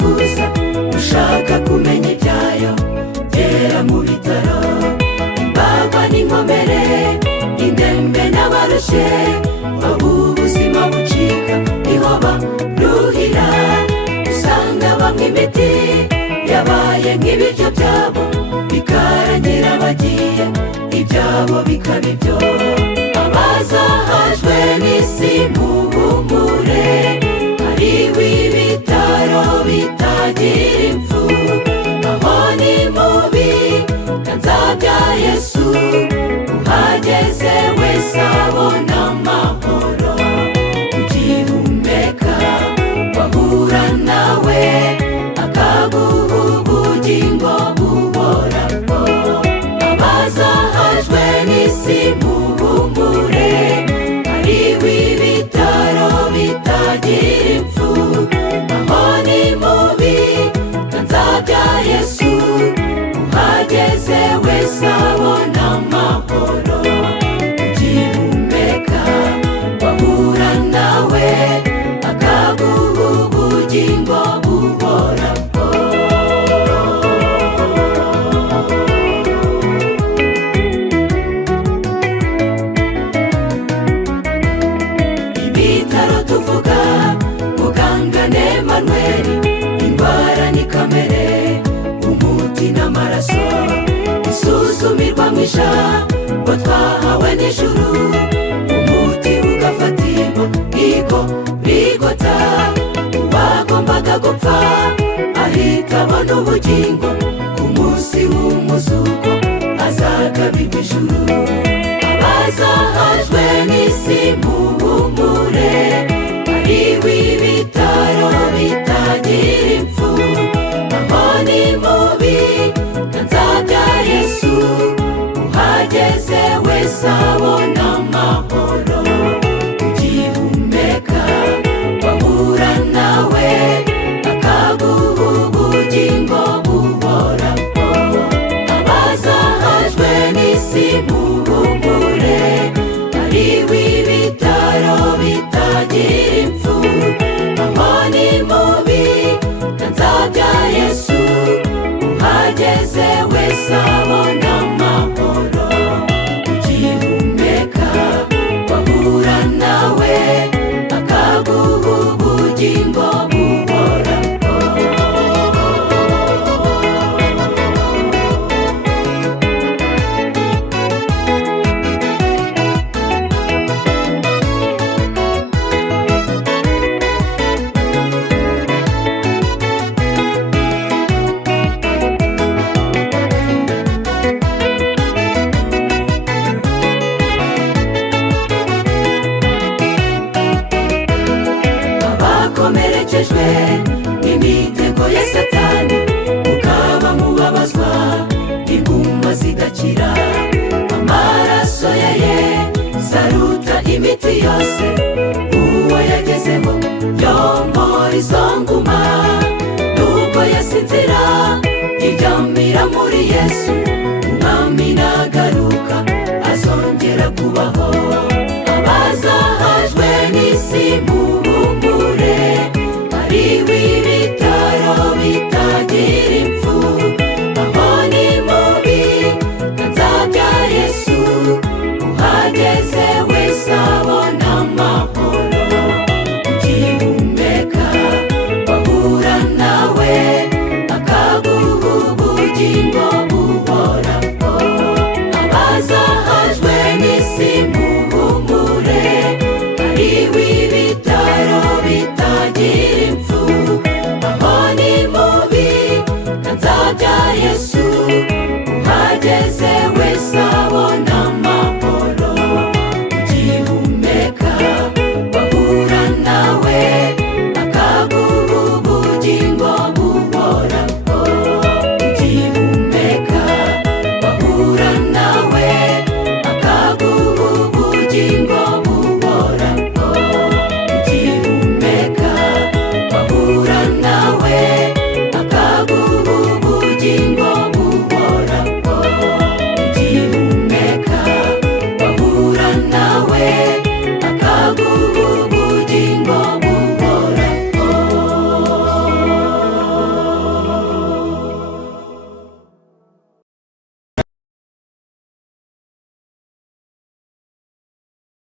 gusa ushaka kumenya ibyayo, gera mu bitaro. Imbagwa n'inkomere, indembe n'abarushye, abo ubuzima bucika niho baruhira. Usanga bamwe imiti yabaye nk'ibiryo byabo, bikarangira bagiye ibyabo bikaba ibyo. Abazahajwe n'isi muhumure, hariho ibitaro bitagira impfu. Aho ni mubi ganza bya Yesu, uhageze wese abona amahoro. Ugihumeka wahura nawe akaguha ubugingo buhoraho. Abazahajwe n'isi muhumure, hariho ibitaro bitagira impfu. Aho ni mubi ganza bya Yesu, uhageze wese abona amahoro. Ugihumeka wahura nawe akaguha ubugingo buhoraho. Ibitaro tuvuga muganga Emmanuel, indwara ni kamere, umuti n'amaraso bisuzumirwa mu ijambo twahawe n'ijuru. Umuti ugafatirwa igorigota, uwagombaga gupfa ahita abona ubugingo. Ku munsi w'umuzuko azagabirwa ijuru. Abazahajwe n'isi muhumure, hariho ibitaro bitagira impfu. Aho ni mubi ganza bya Yesu, uhageze wese abona amahoro. Ugihumeka wahura nawe akaguha ubugingo buhoraho. Abazahajwe n'isi muhumure, hariho ibitaro bitagira impfu. Aho ni mubi ganza bya Yesu, uhageze wese abona amahoro. Ugihumeka wahura nawe akaguha ubugingo buhoraho. Abakomerekejwe n'imitego ya Satani, mukaba mubabazwa n'inguma zidakira. Amaraso ya Yesu aruta imiti yose, uwo yagezeho yomora izo nguma. Nubwo yasinzira iryamira muri Yesu,